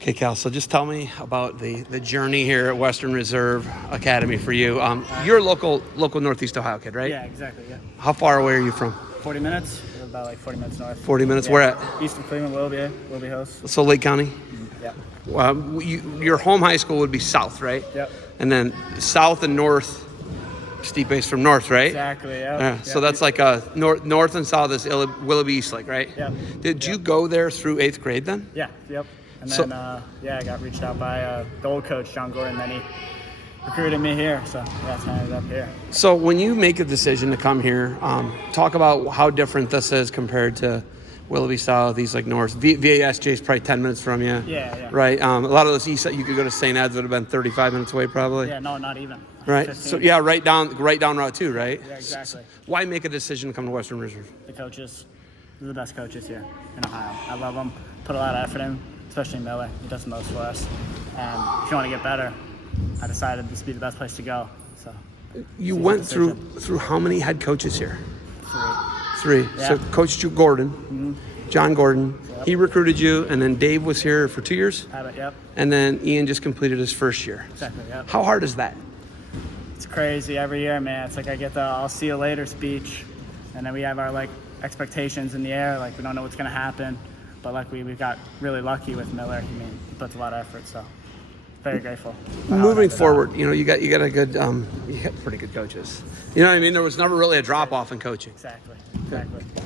Okay, Cal, so just tell me about the journey here at Western Reserve Academy for you. You're a local Northeast Ohio kid, right? Yeah, exactly, yeah. How far away are you from? 40 minutes. We're about like 40 minutes north. 40 minutes? Yeah. Where at? East of Cleveland, Willoughby Hills. So Lake County? Yeah. Your home high school would be south, right? Yep. And then south and north, steep base from north, right? Exactly, yeah. Yeah. So that's like a north and south is Willoughby East Lake, right? Yep. Did you go there through 8th grade then? Yeah, yep. And then, I got reached out by the old coach, John Gordon, then he recruited me here. So, that's how I ended up here. So when you make a decision to come here, talk about how different this is compared to Willoughby South, East Lake North. VASJ is probably 10 minutes from you. Yeah. Right? A lot of those east, you could go to St. Ed's, would have been 35 minutes away probably. Yeah, no, not even. Right? 15. So, yeah, right down Route 2, right? Yeah, exactly. Why make a decision to come to Western Reserve? The coaches, they're the best coaches here in Ohio. I love them. Put a lot of effort in, especially Miller. He does the most for us. And if you want to get better, I decided this would be the best place to go. So you went through how many head coaches here? 3. Yeah. Yeah. So Coach Gordon, John Gordon, he recruited you, and then Dave was here for 2 years? Yep. And then Ian just completed his first year. Exactly, yep. How hard is that? It's crazy every year, man. It's like I get the I'll see you later speech, and then we have our expectations in the air, we don't know what's going to happen. But we got really lucky with Miller. He puts a lot of effort, so very grateful. Moving forward, you got a good, you got pretty good coaches. You know what I mean? There was never really a drop off in coaching. Exactly.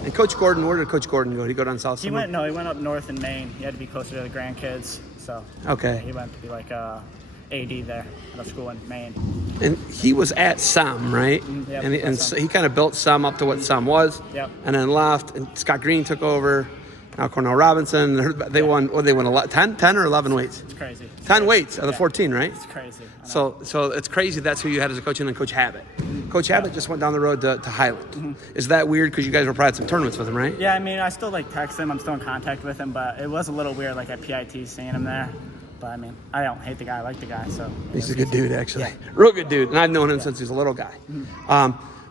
And Coach Gordon, where did Coach Gordon go? Did he go down south somewhere? He went up north in Maine. He had to be closer to the grandkids, so okay. Yeah, he went to be AD there at a school in Maine. And he was at SEM, right? Yep, and so he kind of built SEM up to what SEM was. Yep. And then left, and Scott Green took over. Now Cornell Robinson, they won a lot, 10 or 11 weights? It's crazy. 10 weights out of the 14, right? It's crazy. So it's crazy that's who you had as a coach, and then Coach Habit. Coach Habit just went down the road to Highland. Is that weird because you guys were probably at some tournaments with him, right? Yeah, I still text him. I'm still in contact with him, but it was a little weird at PIT seeing him there. But I don't hate the guy. I like the guy. So he's a good dude, actually. Yeah. Real good dude. And I've known him since he was a little guy.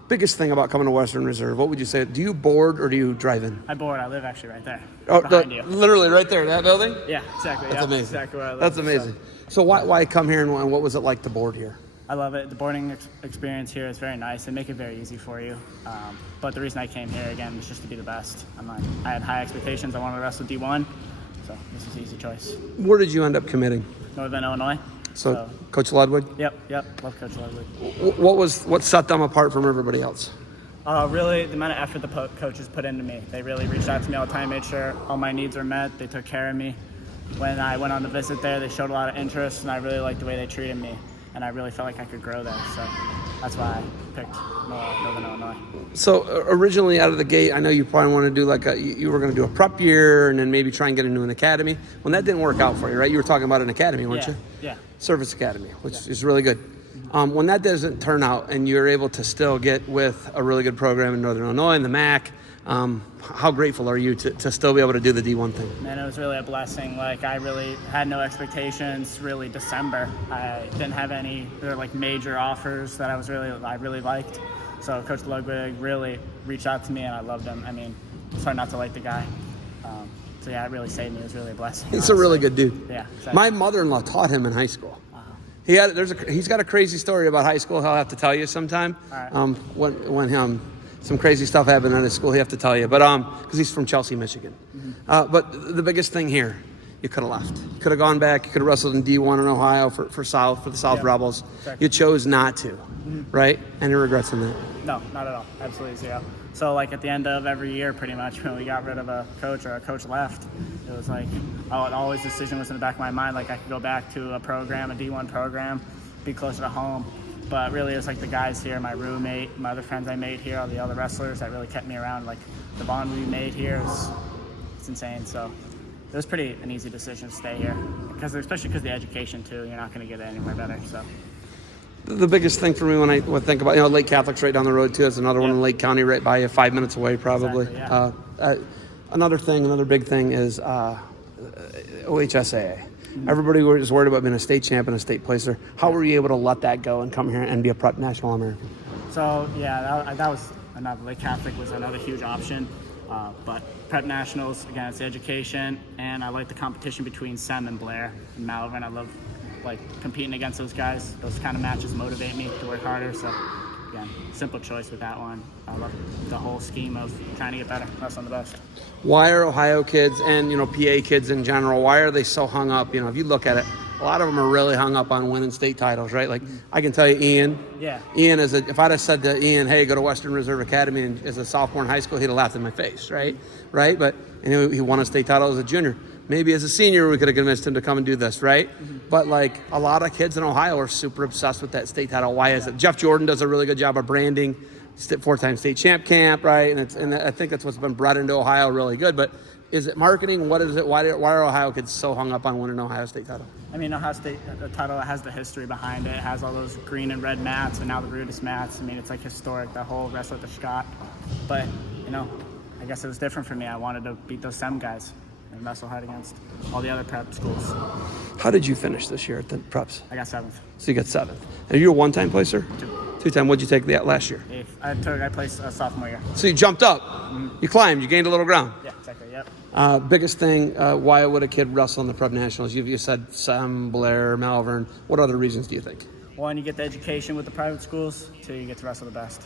Biggest thing about coming to Western Reserve, what would you say? Do you board or do you drive in? I board. I live actually right there. Behind you. Literally right there, that building? Yeah, exactly. That's amazing. Exactly where I live. That's amazing. So why come here, and what was it like to board here? I love it. The boarding experience here is very nice. They make it very easy for you. But the reason I came here, again, was just to be the best. I had high expectations. I wanted to wrestle D1, so this was an easy choice. Where did you end up committing? Northern Illinois. So Coach Ludwig? Yep. Love Coach Ludwig. What set them apart from everybody else? Really, the amount of effort the coaches put into me. They really reached out to me all the time, made sure all my needs were met. They took care of me. When I went on the visit there, they showed a lot of interest, and I really liked the way they treated me. And I really felt like I could grow there. So that's why I picked Northern Illinois. So originally out of the gate, I know you probably want to do you were going to do a prep year and then maybe try and get into an academy. When that didn't work out for you, right? You were talking about an academy, weren't you? Yeah. Service academy, which is really good. When that doesn't turn out and you're able to still get with a really good program in Northern Illinois and the MAC, how grateful are you to still be able to do the D1 thing? Man, it was really a blessing. I really had no expectations. Really, December, I didn't have any major offers that I really liked. So Coach Ludwig really reached out to me, and I loved him. It's hard not to like the guy. So yeah, it really saved me. It was really a blessing. He's a really good dude. Yeah. Exactly. My mother-in-law taught him in high school. He's got a crazy story about high school. He'll have to tell you sometime. All right. When some crazy stuff happened at his school, he have to tell you. But because he's from Chelsea, Michigan. But the biggest thing here, you could have left. You could have gone back. You could have wrestled in D1 in Ohio for the South Rebels. Exactly. You chose not to, right? Any regrets in that? No, not at all. Absolutely zero. So at the end of every year, pretty much, when we got rid of a coach or a coach left, it was always the decision was in the back of my mind. I could go back to a program, a D1 program, be closer to home. But really, it was the guys here, my roommate, my other friends I made here, all the other wrestlers that really kept me around. The bond we made here it's insane. So it was an easy decision to stay here, especially because of the education too. You're not going to get it anywhere better. So. The biggest thing for me when I think about, Lake Catholic's right down the road too. It's another one in Lake County right by you, 5 minutes away probably. Exactly, yeah. Another big thing is OHSAA. Everybody was worried about being a state champ and a state placer. How were you able to let that go and come here and be a prep national American? So yeah, that was another. Lake Catholic was another huge option. But prep nationals, again, it's the education, and I like the competition between Sem and Blair and Malvern. I love like competing against those guys. Those kind of matches motivate me to work harder. So again, simple choice with that one. I love the whole scheme of trying to get better, wrestling the best. Why are Ohio kids and, PA kids in general, why are they so hung up? If you look at it, a lot of them are really hung up on winning state titles, right? Like, I can tell you, Ian. Yeah. Ian if I'd have said to Ian, hey, go to Western Reserve Academy and as a sophomore in high school, he'd have laughed in my face, right? Right? But he won a state title as a junior. Maybe as a senior, we could have convinced him to come and do this, right? But like a lot of kids in Ohio are super obsessed with that state title. Why is it? Jeff Jordan does a really good job of branding, 4-time state champ camp, right? And I think that's what's been brought into Ohio really good. But is it marketing? What is it? Why are Ohio kids so hung up on winning an Ohio State title? I mean, Ohio State, the title has the history behind it. It has all those green and red mats, and now the Rudis mats. I mean, it's like historic, the whole wrestle at the Scott. But, I guess it was different for me. I wanted to beat those Sem guys and wrestle hard against all the other prep schools. How did you finish this year at the preps? I got 7th. So you got 7th. And you're a one-time placer? 2. 2-time. What'd you take that last year? 8th. I placed sophomore year. So you jumped up. You climbed. You gained a little ground. Yeah, exactly. Yep. Biggest thing, why would a kid wrestle in the prep nationals? You said Sam, Blair, Malvern. What other reasons do you think? One, you get the education with the private schools. 2, you get to wrestle the best.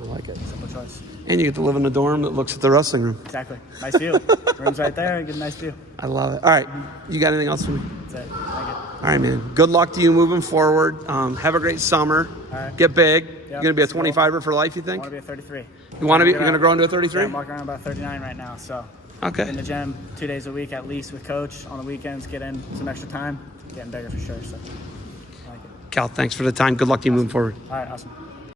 I like it. Simple choice. And you get to live in a dorm that looks at the wrestling room. Exactly. Nice view. Room's right there. You get a nice view. I love it. All right. You got anything else for me? That's it. Thank you. All right, man. Good luck to you moving forward. Have a great summer. All right. Get big. Yep. You're going to be a 25er for life, you I think? want to be a 33. You want to be? You're going to grow into a 33? Yeah, I'm walking around about 39 right now, so. Okay. In the gym 2 days a week at least with coach. On the weekends, get in some extra time. Getting bigger for sure, so I like it. Cal, thanks for the time. Good luck to you moving forward. All right, awesome.